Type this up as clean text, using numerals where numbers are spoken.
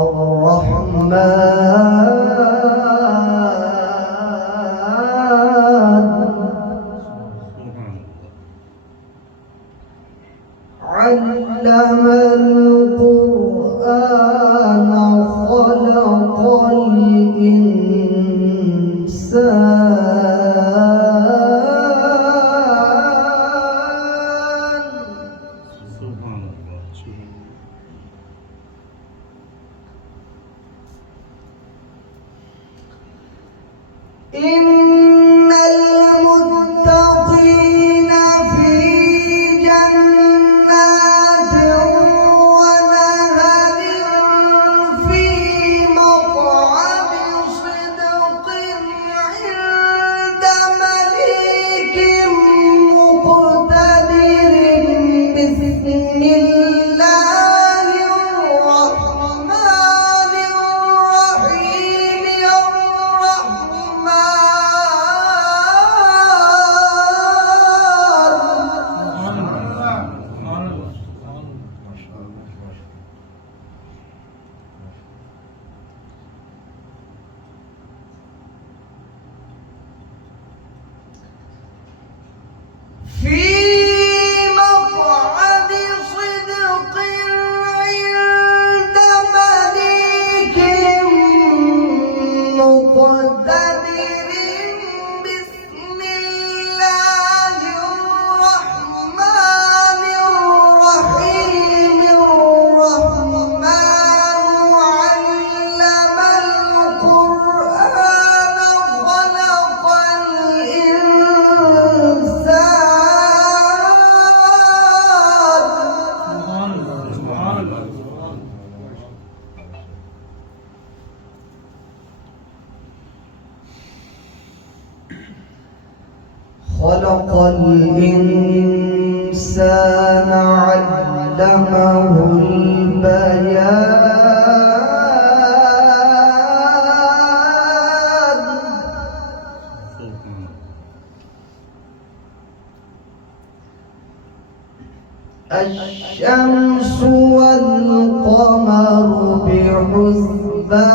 الرحمن علم القرآن خلق إن المتقين في جنات ونهر في مقعد صدق عند مليك مقتدر بسم الله الرحمن الرحيم في مقعد صدق عند مليك مقتدر بسم الله الرحمن الرحيم الرحمن علم القرآن خلق الإنسان خلق الإنسان علمه البيان الشمس والقمر بحسبان